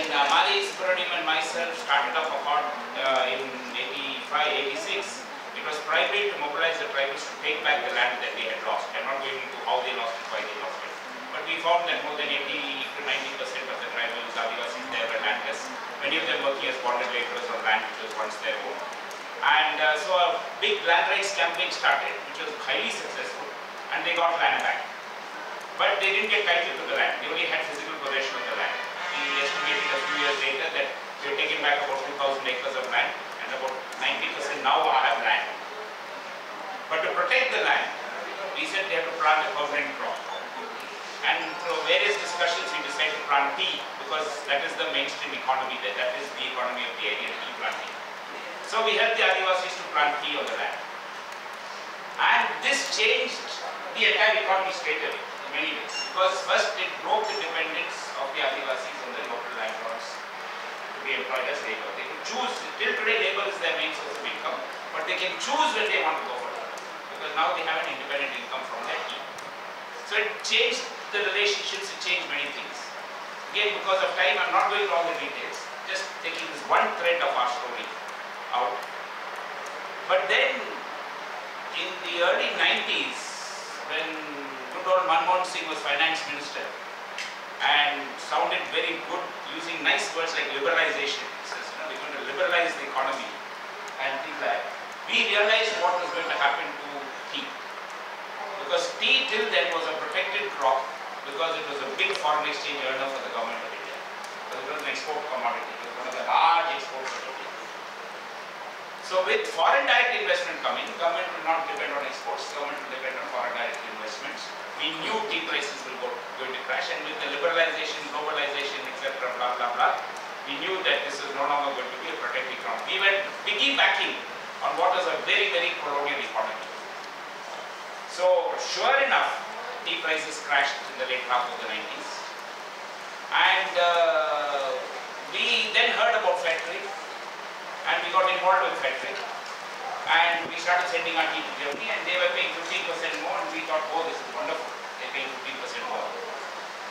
when Mali, Subramaniam and myself started up a hot in 85, 86, it was primarily to mobilize the tribals to take back the land that they had lost. I'm not going into how they lost it, why they lost it. But we found that more than 80 to 90% of the tribals, adivasis, they were landless. Many of them working as bonded laborers on land which was once their own. And so a big land rights campaign started, which was highly successful, and they got land back. But they didn't get title to the land, they only had physical possession of the land. We estimated a few years later that they were taking back about 2,000 acres of land, and about 90% now have land. But to protect the land, we said they have to plant a permanent crop. And through various discussions, we decided to plant tea, because that is the mainstream economy there, that is the economy of the area, tea planting. So we helped the adivasis to plant tea on the land. And this changed the entire economy straight away, in many ways. Because first it broke the dependence of the adivasis on the local landlords to be employed as labor. They could choose, till today labor is their main source of income, but they can choose when they want to go for it. Because now they have an independent income from their tea. So it changed the relationships, it changed many things. Again, because of time, I'm not going to all the details, just taking this one thread of our story out. But then, in the early 90s, when good old Manmohan Singh was finance minister and sounded very good using nice words like liberalization, he says, we're going to liberalize the economy and things like that, we realized what was going to happen to tea. Because tea till then was a protected crop, because it was a big foreign exchange earner for the government of India. Because it was an export commodity, it was one of the large exports of India. So with foreign direct investment coming, government will not depend on exports, government will depend on foreign direct investments. We knew tea prices were going to crash, and with the liberalization, globalization, etc., blah, blah, blah, we knew that this is no longer going to be a protected economy. We were piggybacking on what was a very, very colonial economy. So sure enough, tea prices crashed in the late half of the 90s. And we then heard about factory. And we got involved with factory, and we started sending our tea to Germany, and they were paying 15% more, and we thought, oh, this is wonderful, they're paying 15% more.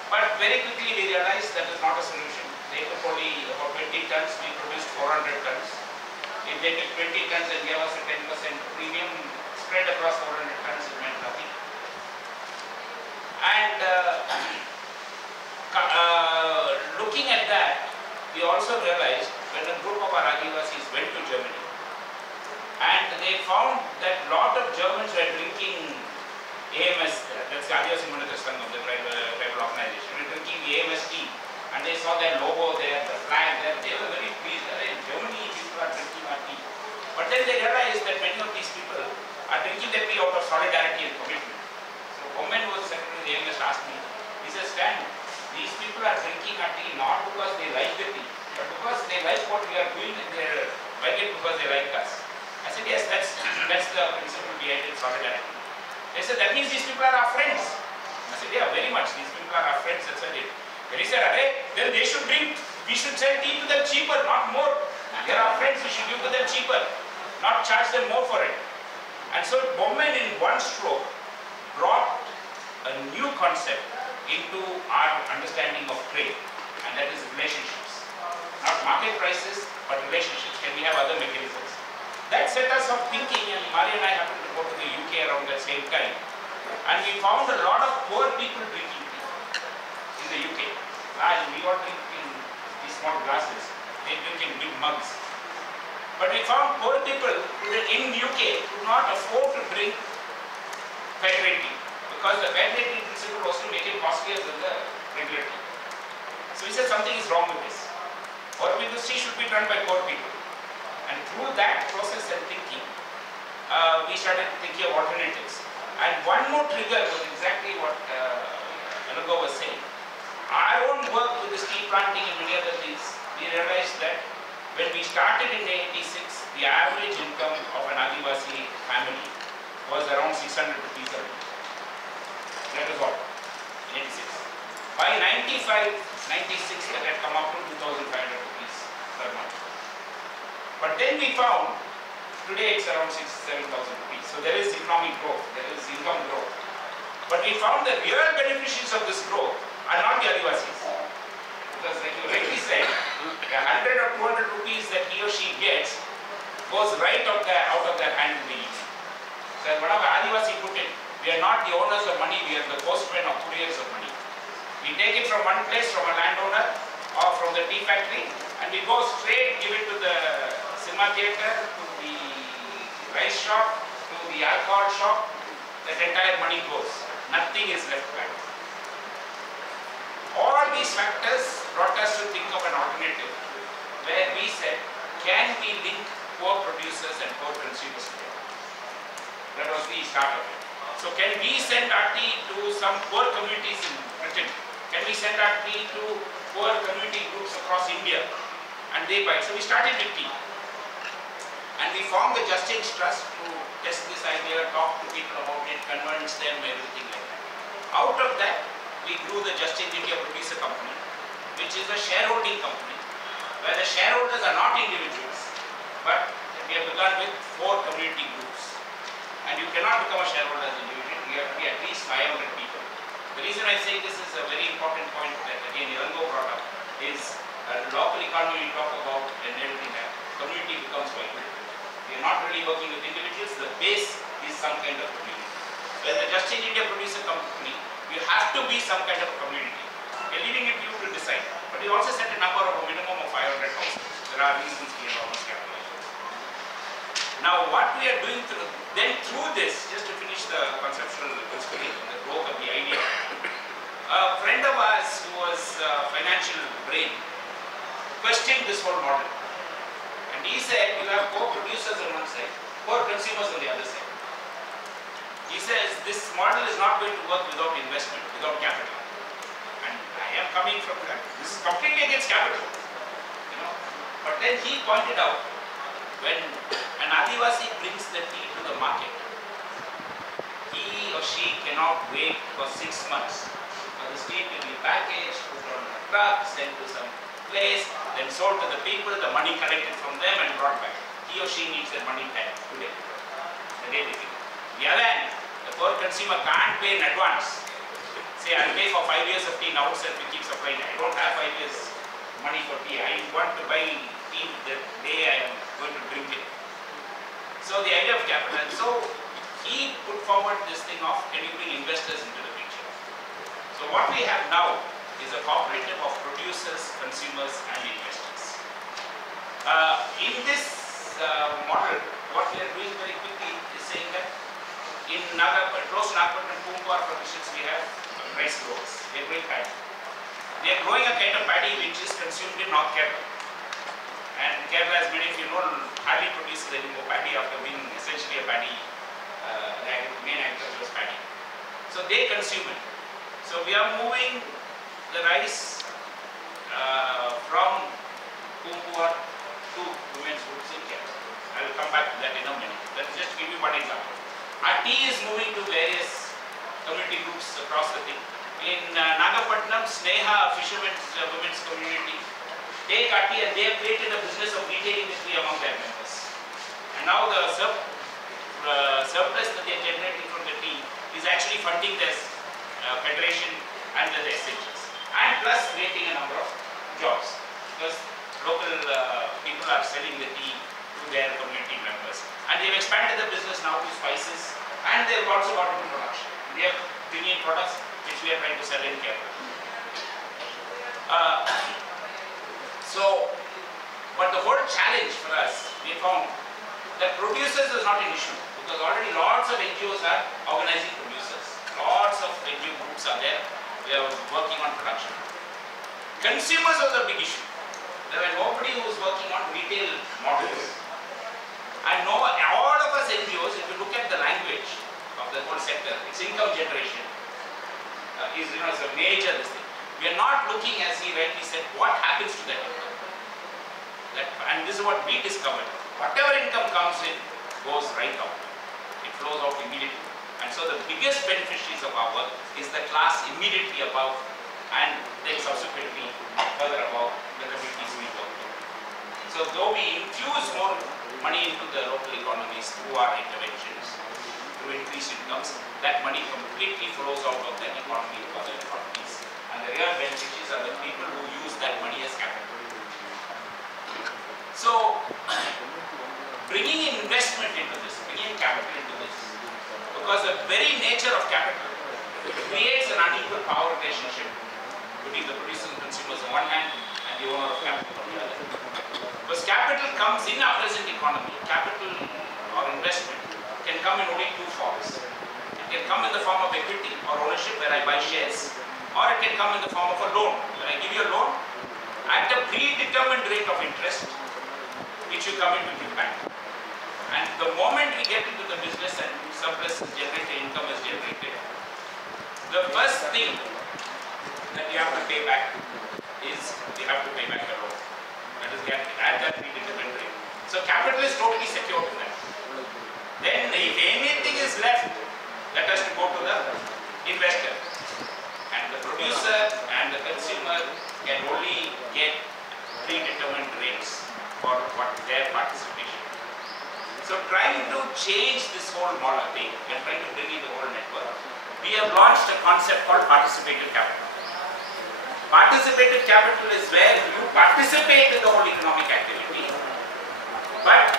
But very quickly we realized that is not a solution. They took only about 20 tons, we produced 400 tons. If they took 20 tons and gave us a 10% premium spread across 400 tons, it meant nothing. And looking at that, we also realized when a group of our adivasis went to Germany, and they found that a lot of Germans were drinking AMS, that's the Adivasi Sangam, the tribal organization, were drinking the AMS tea, and they saw their logo there, the flag there, they were very pleased. In Germany, people are drinking our tea. But then they realized that many of these people are drinking their tea out of solidarity and commitment. So Omen was secretary of the AMS asked me, he says, Stan, these people are drinking our tea not because they like the tea, but because they like what we are doing, and they like it because they like us. I said, yes, that's the principle behind it, solidarity. They said, that means these people are our friends. I said, yeah, very much, these people are our friends, that's what it. Then he said, then they should drink, we should sell tea to them cheaper, not more. They are our friends, we should give to them cheaper, not charge them more for it. And so Bowman in one stroke brought a new concept into our understanding of trade, and that is relationships. Not market prices, but relationships. Can we have other mechanisms? That set us up thinking, and Mari and I happened to go to the UK around that same time, and we found a lot of poor people drinking tea in the UK. We all drink in these small glasses, they drink in big mugs. But we found poor people in the UK could not afford to drink fair trade tea, because the fair trade tea principle was to make it costlier than the regular tea. So we said something is wrong with this. Or industry should be done by poor people. And through that process and thinking, we started thinking of alternatives. And one more trigger was exactly what Anuga was saying. Our own work with the tea planting and many other things, we realized that when we started in 86, the average income of an Adivasi family was around 600 rupees a week. That was all, in 86. By 95, 96, that had come up to 2,500 rupees per month. But then we found, today it's around 6,000 to 7,000 rupees. So there is economic growth, there is income growth. But we found the real beneficiaries of this growth are not the Adivasis. Because like you rightly said, A 100 or 200 rupees that he or she gets goes right out of their hand in the evening. So as one of the Adivasi put it, we are not the owners of money, we are the postmen or couriers of money. We take it from one place, from a landowner or from the tea factory, and we go straight, give it to the cinema theatre, to the rice shop, to the alcohol shop. That entire money goes. Nothing is left back. All these factors brought us to think of an alternative where we said, can we link poor producers and poor consumers together? That was the start of it. So can we send our tea to some poor communities in Britain? Can we send our tea to poor community groups across India? And they buy it. So we started with tea. And we formed the Just Change Trust to test this idea, talk to people about it, convince them, everything like that. Out of that, we grew the Just Change India Producer Company, which is a shareholding company, where the shareholders are not individuals, but we have begun with 4 community groups. And you cannot become a shareholder as an individual, you have to be at least 500 people. The reason I say this is a very important point that again Irango brought up is local economy we talk about and everything that community becomes vital. We are not really working with individuals, the base is some kind of community. So in the Just Change India Producer Company, you have to be some kind of a community. We are leaving it to you to decide. But we also set a number of a minimum of 500 houses. There are reasons we have almost calculated. Now what we are doing through this, just to finish the conceptual history, the growth of the idea, a friend of ours who was financial brain questioned this whole model. And he said, you have poor producers on one side, poor consumers on the other side. He says, this model is not going to work without investment, without capital. And I am coming from that. This is completely against capital. You know. But then he pointed out, when an Adivasi brings the tea to the market, he or she cannot wait for 6 months for the tea to be packaged, put on a truck, sent to some place, then sold to the people, the money collected from them and brought back. He or she needs their money back today, the day they give. On the other hand, the poor consumer can't pay in advance. Say, I'll pay for 5 years of tea now itself, we keep supplying. I don't have 5 years money for tea. I want to buy tea the day I am going to drink it. So the idea of capital. So he put forward this thing of, can you bring investors into the picture? So what we have now is a cooperative of producers, consumers and investors. In this model, what we are doing very quickly is saying that in close to Nagpattinam, Kumbar, for instance, we have rice growers. They are growing paddy. They are growing a kind of paddy which is consumed in North Kerala. And Kerala, as many of you know, hardly produces any more paddy after being essentially a paddy, the main agriculture was paddy. So they consume it. So we are moving the rice from Kumpuar to women's groups in Kerala. I will come back to that in a minute. Let me just give you one example. Our tea is moving to various community groups across the thing. In Nagapattinam, Sneha, fishermen's women's community, take our tea and they have created a business of retailing the tea among their members. And now the surplus that they are generating from the tea is actually funding their federation and the essentials. And plus creating a number of jobs, because local people are selling the tea to their community members, and they have expanded the business now to spices, and they have also got into production. They have bringing products which we are trying to sell in Kerala. But the whole challenge for us, we found that producers is not an issue, because already lots of NGOs are organizing producers. Lots of NGO groups are there. We are working on production. Consumers was a big issue. There were nobody who was working on retail models. And all of us NGOs, if you look at the language of the whole sector, its income generation is a major thing. We are not looking, as he rightly said, what happens to that income. And this is what we discovered. Whatever income comes in goes right out. It flows out immediately. And so the biggest beneficiaries of our work is the class immediately above and then subsequently further above the communities we work with. So though we infuse more money into the local economies through our interventions, through increased incomes, that money completely flows out of that economy to other economies. And the real beneficiaries are the people who use that money as capital. So, bringing in investment into this, bringing capital into this, because the very nature of capital creates an unequal power relationship between the producers and consumers on one hand and the owner of capital on the other. Because capital comes in our present economy, capital or investment can come in only two forms. It can come in the form of equity or ownership where I buy shares, or it can come in the form of a loan. When I give you a loan at a predetermined rate of interest, which you come in to give back. And the moment we get into the business and surplus is generated, income is generated, the first thing that you have to pay back is you have to pay back the loan. That is at that predetermined rate. So capital is totally secure in that. Then if anything is left, that has to go to the investor. And the producer and the consumer can only get predetermined rates for what their participation. So trying to change this whole model thing, we are trying to bring in the whole network. We have launched a concept called participative capital. Participative capital is where you participate in the whole economic activity, but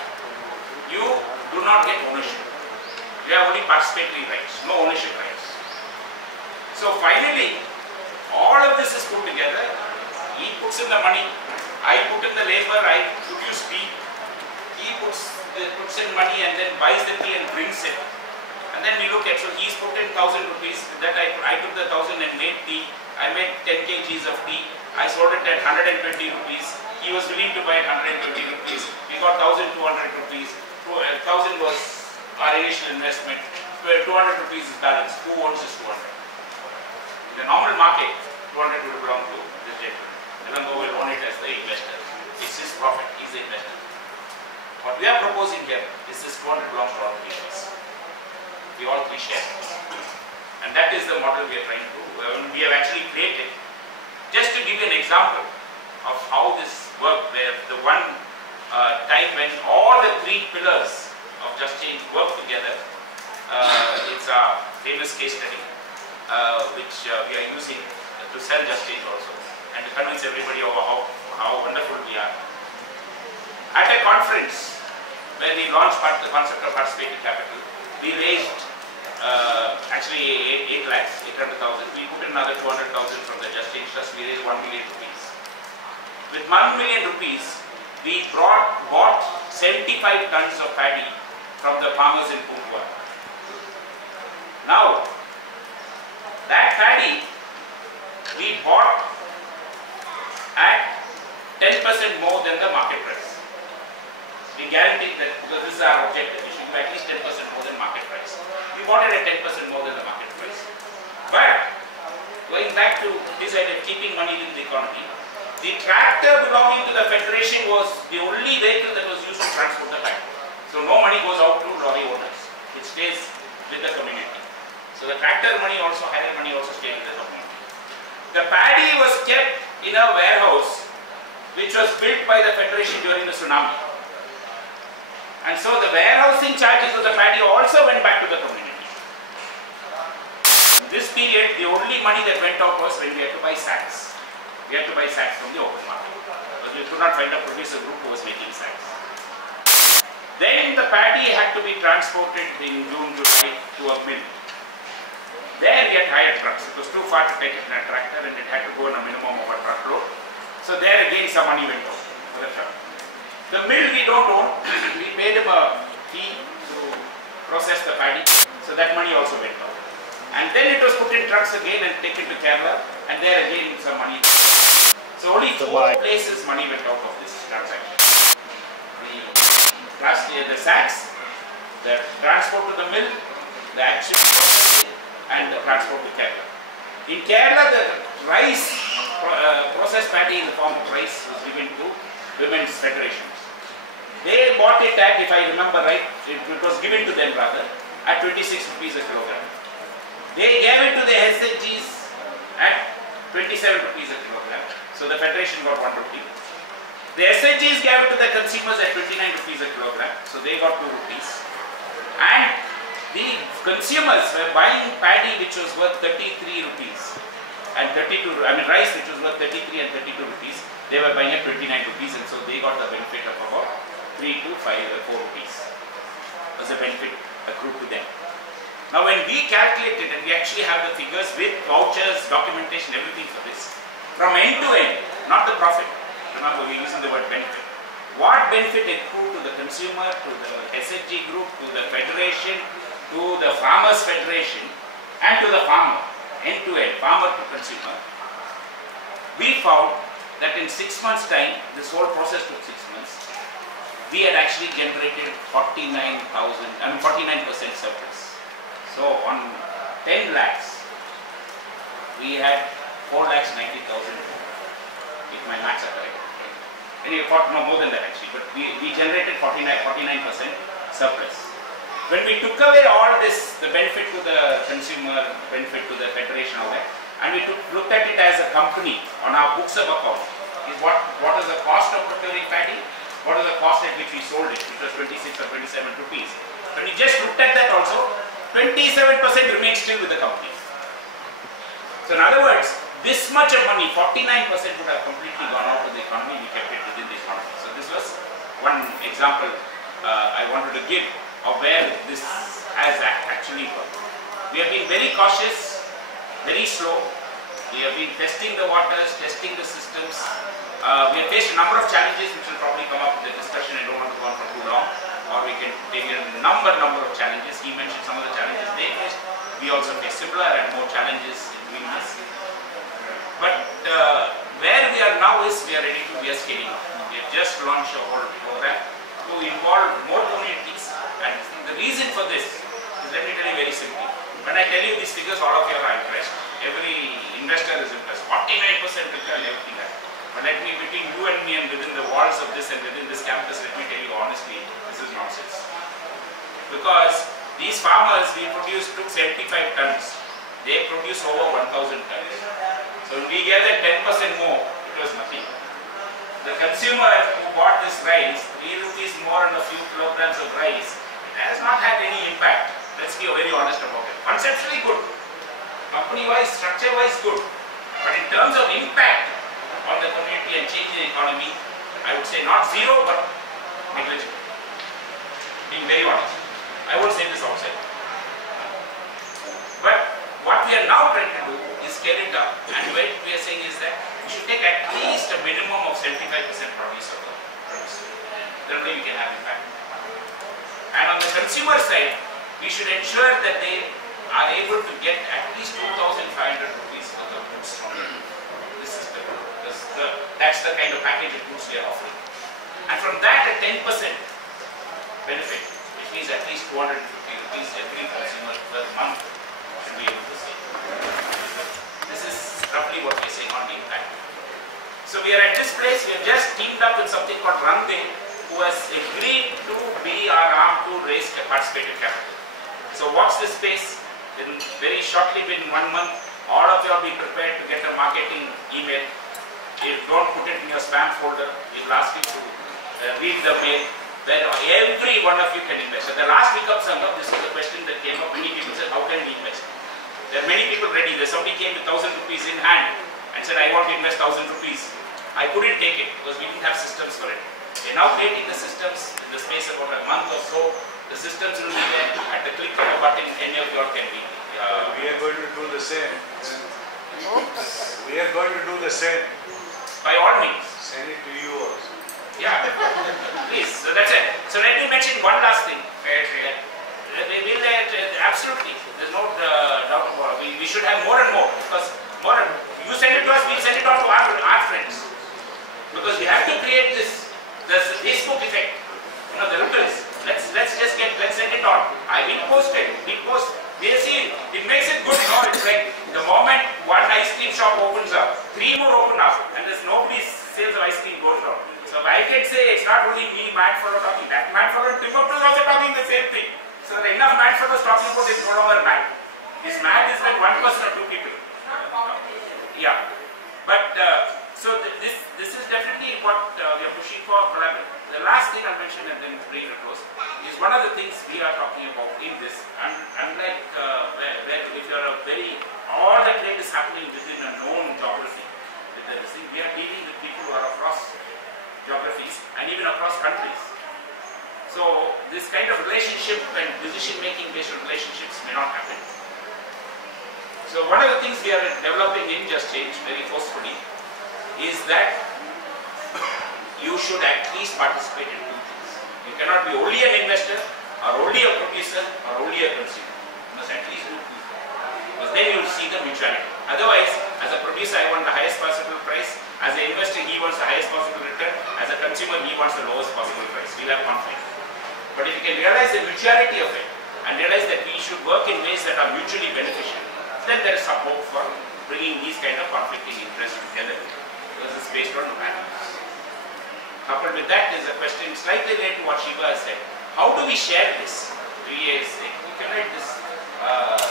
you do not get ownership. You have only participatory rights, no ownership rights. So finally, all of this is put together. He puts in the money, I put in the labor, I produce tea. He puts in money and then buys the tea and brings it. And then we look at, so he's put in 1,000 rupees, that I took the 1,000 and made tea. I made 10 kgs of tea. I sold it at 120 rupees. He was willing to buy at 120 rupees. We got 1,200 rupees. 1,000 was our initial investment. 200 rupees is balance. Who owns this 200? In the normal market, 200 will belong to this gentleman. Even though we'll own it as the investor. It's his profit, he's the investor. What we are proposing here is this 200 belongs to all three of us. We all three share. And that is the model we are trying to do. We have actually created. Just to give you an example of how this worked, where the one time when all the three pillars of Just Change work together, it's a famous case study which we are using to sell Just Change also, and to convince everybody of how wonderful we are. At a conference where we launched the concept of participating capital, we raised actually 8 lakhs, 800,000. We put in another 200,000 from the Just Change Trust. We raised 1 million rupees. With 1 million rupees, we bought 75 tons of paddy from the farmers in Punjab. Now, that paddy we bought at 10% more than the market price. We guarantee that, because this is our objective, we should give at least 10% more than market price. We bought it at 10% more than the market price. But, going back to this idea of keeping money in the economy, the tractor belonging to the Federation was the only vehicle that was used to transport the paddy. So no money goes out to lorry owners. It stays with the community. So the tractor money also, higher money also stays with the community. The paddy was kept in a warehouse which was built by the Federation during the tsunami. And so the warehousing charges of the paddy also went back to the community. In this period, the only money that went out was when we had to buy sacks. We had to buy sacks from the open market, because we could not find a producer group who was making sacks. Then the paddy had to be transported in June, July to a mill. There we had hired trucks. It was too far to take it in a tractor, and it had to go on a minimum of a truckload. So there again some money went out for the truck. The mill we don't own. We paid him a fee to process the paddy, so that money also went out. And then it was put in trucks again and taken to Kerala, and there again some money. So only 4 places money went out of this transaction. The sacks, the transport to the mill, the actual processing, and the transport to Kerala. In Kerala, the rice, processed paddy in the form of rice was given to women's federations. They bought it at, if I remember right, it was given to them rather, at 26 rupees a kilogram. They gave it to the SHGs at 27 rupees a kilogram. So the federation got 1 rupee. The SHGs gave it to the consumers at 29 rupees a kilogram. So they got 2 rupees. And the consumers were buying paddy which was worth 33 rupees and 32, I mean rice which was worth 33 and 32 rupees, they were buying at 29 rupees, and so they got the benefit of about 3 to 4 rupees. Was the benefit accrued to them. Now when we calculated, and we actually have the figures with vouchers, documentation, everything for this, from end to end, not the profit, remember we are using the word benefit. What benefit accrued to the consumer, to the SHG group, to the federation, to the farmers federation, and to the farmer, end to end, farmer to consumer. We found that in 6 months time, this whole process took 6 months, we had actually generated 49% surplus. So on 10 lakhs, we had 4,90,000, if my maths are correct. Anyway, no, more than that actually, but we generated 49% surplus. When we took away all this, the benefit to the consumer, benefit to the federation, all that, and we looked at it as a company on our books of account, is what is the cost of procuring paddy, what is the cost at which we sold it, which was 26 or 27 rupees. When we just looked at that also, 27% remains still with the company. So in other words, this much of money, 49% would have completely gone out of the economy, we kept it within the economy. So this was one example I wanted to give of where this has actually worked. We have been very cautious, very slow. We have been testing the waters, testing the systems. We have faced a number of challenges which will probably come up in the discussion. I don't want to go on for too long. Or we can take a number of challenges. He mentioned some of the challenges they faced. We also face similar and more challenges in doing this. But where we are now is we are scaling up. We have just launched a whole program to involve more communities. And the reason for this is, let me tell you very simply. When I tell you these figures, all of you are impressed. Every investor is impressed. 49% return, everything like that. But let me, between you and me and within the walls of this and within this campus, let me tell you honestly, this is nonsense. Because these farmers took 75 tons. They produce over 1,000 tons. So when we gather 10% more, it was nothing. The consumer who bought this rice, 3 rupees more on a few kilograms of rice, it has not had any impact. Let's be very honest about it. Conceptually good. Company-wise, structure-wise good. But in terms of impact on the community and change the economy, I would say not zero, but negligible. Being very honest. I won't say this outside. But what we are now trying to do is scale it up. And what we are saying is that we should take at least a minimum of 75% produce of the produce. Then only we can have impact. And on the consumer side, we should ensure that they are able to get at least 2,500 rupees for the goods from this system. That's the kind of package of goods we are offering. And from that, a 10% benefit, which means at least 250 rupees every consumer per month should be able to save. This is roughly what we are saying on the impact. So we are at this place. We have just teamed up with something called Rangde, who has agreed to be our arm to raise participative capital. So watch this space. Very shortly, within 1 month, all of you will be prepared to get a marketing email. Don't put it in your spam folder. We will ask you to read the mail. Then every one of you can invest. At the last Vikalp Sangam, this was a question that came up. Many people said, how can we invest? There are many people ready. There's somebody came with 1,000 rupees in hand and said, I want to invest 1,000 rupees. I couldn't take it because we didn't have systems for it. We're now creating the systems in the space of about a month or so. The systems will be there. At the click of a button, any of you all can be. We are going to do the same. We are going to do the same. By all means. Send it to you also. Yeah. Please. So that's it. So let me mention one last thing. Absolutely. There's no doubt about it. We should have more and more. Because you send it to us, we send it on to our friends. Because we have to create this Facebook effect. You know, the ripples. Let's send it on. We post. They see it makes it good. No, it's like the moment one ice cream shop opens up, 3 more open up, and there's nobody's sales of ice cream goes down. So I can say it's not only me, mad fellow talking. That mad fellow in Timbuktu is also talking the same thing. So there are enough mad fellows talking about it no longer mad. This mad is like 1 person or 2 people. Yeah. But so this is definitely what we are pushing for. The last thing I'll mention and then bring it close is one of the things we are talking about in this, unlike where if you are a very, all the trade is happening within a known geography. We are dealing with people who are across geographies and even across countries. So this kind of relationship and decision making based on relationships may not happen. So one of the things we are developing in Just Change very forcefully is that you should at least participate in two things. You cannot be only an investor or only a producer or only a consumer. You must at least do two things. Because then you will see the mutuality. Otherwise, as a producer I want the highest possible price, as an investor he wants the highest possible return, as a consumer he wants the lowest possible price. We'll have conflict. But if you can realize the mutuality of it and realize that we should work in ways that are mutually beneficial, then there is some hope for bringing these kind of conflicting interests together, because it's based on values. Coupled with that is a question slightly related to what Shiva has said. How do we share this? We accumulate this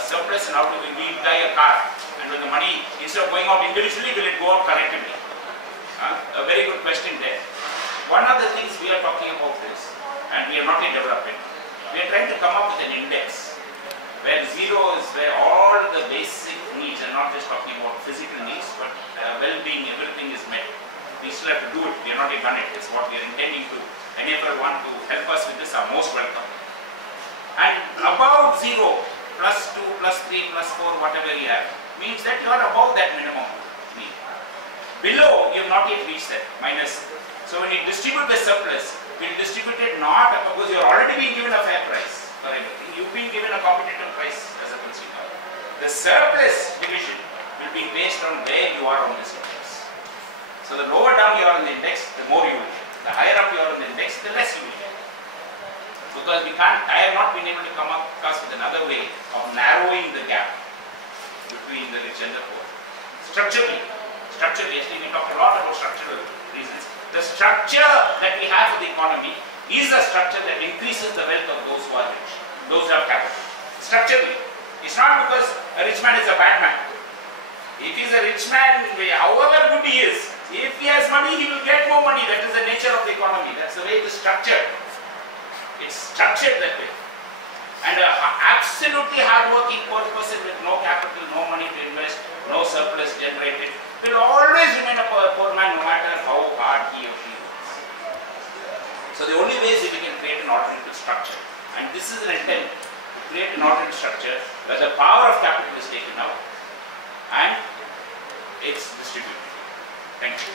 surplus and how do we buy a car? And with the money, instead of going out individually, will it go out collectively? A very good question there. One of the things we are talking about is, and we are not in development, we are trying to come up with an index where zero is where all the basic needs, and not just talking about physical needs, but well-being, everything is met. We still have to do it. We are not even done it. It's what we are intending to. Any one to help us with this are most welcome. And above zero, plus 2, plus 3, plus 4, whatever you have, means that you are above that minimum need. Below, you have not yet reached that, minus. So when you distribute the surplus, you will distribute it not because you are already being given a fair price for everything. You've been given a competitive price as a consumer. The surplus division will be based on where you are on the surplus. So the lower down you are in the index, the more you will get. The higher up you are in the index, the less you will get. Because I have not been able to come across with another way of narrowing the gap between the rich and the poor. Structurally, actually we talk a lot about structural reasons. The structure that we have of the economy is a structure that increases the wealth of those who are rich, those who have capital. Structurally. It's not because a rich man is a bad man. If he is a rich man, however good he is, if he has money, he will get more money. That is the nature of the economy. That's the way it is structured. It's structured that way. And an absolutely hard-working poor person with no capital, no money to invest, no surplus generated, will always remain a poor man no matter how hard he or she works. So the only way is if we can create an alternative structure. And this is an attempt to create an alternative structure where the power of capital is taken out and it's distributed. Thank you.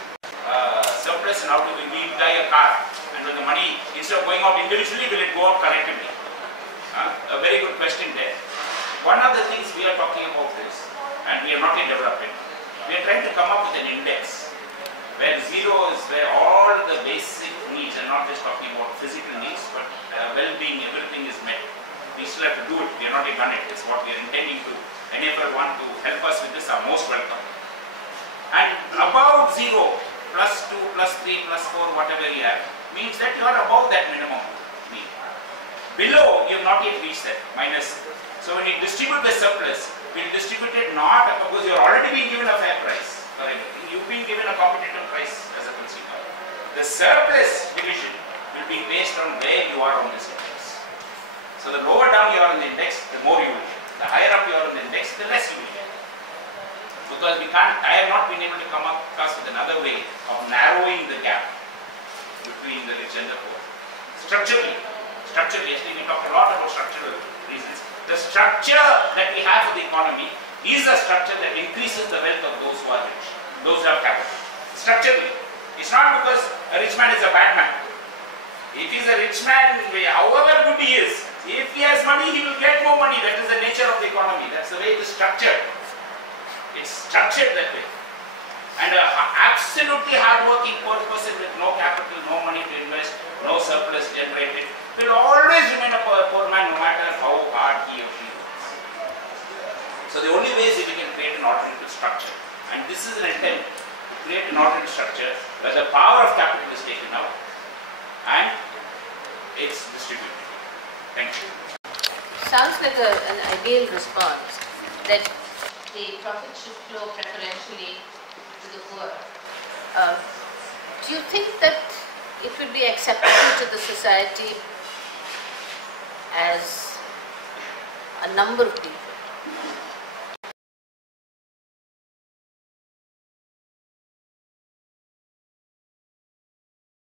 Surplus and how do we buy a car? And with the money, instead of going out individually, will it go out collectively? A very good question there. One of the things we are talking about is, and we are not in development, we are trying to come up with an index where zero is where all the basic needs, and not just talking about physical needs, but well-being, everything is met. We still have to do it. We are not even done it. It's what we are intending to. Any one to help us with this are most welcome. And above zero, plus 2, plus 3, plus 4, whatever you have, means that you are above that minimum need. Below, you have not yet reached that, minus. So when you distribute the surplus, you will distribute it not because you are already being given a fair price for everything. You've been given a competitive price as a consumer. The surplus division will be based on where you are on the surplus. So the lower down you are in the index, the more you will get. The higher up you are in the index, the less you will get. Because I have not been able to come across with another way of narrowing the gap between the rich and the poor. Structurally, actually we talk a lot about structural reasons. The structure that we have of the economy is a structure that increases the wealth of those who are rich, those who have capital. Structurally. It's not because a rich man is a bad man. If he is a rich man, however good he is, if he has money, he will get more money. That is the nature of the economy. That's the way it is structured. It's structured that way. And an absolutely hard-working poor person with no capital, no money to invest, no surplus generated, will always remain a poor man no matter how hard he or she works. So the only way is if we can create an alternative structure. And this is an attempt to create an alternative structure where the power of capital is taken out and it's distributed. Thank you. Sounds like an ideal response that the profit should flow preferentially to the poor. Do you think that it would be acceptable to the society as a number of people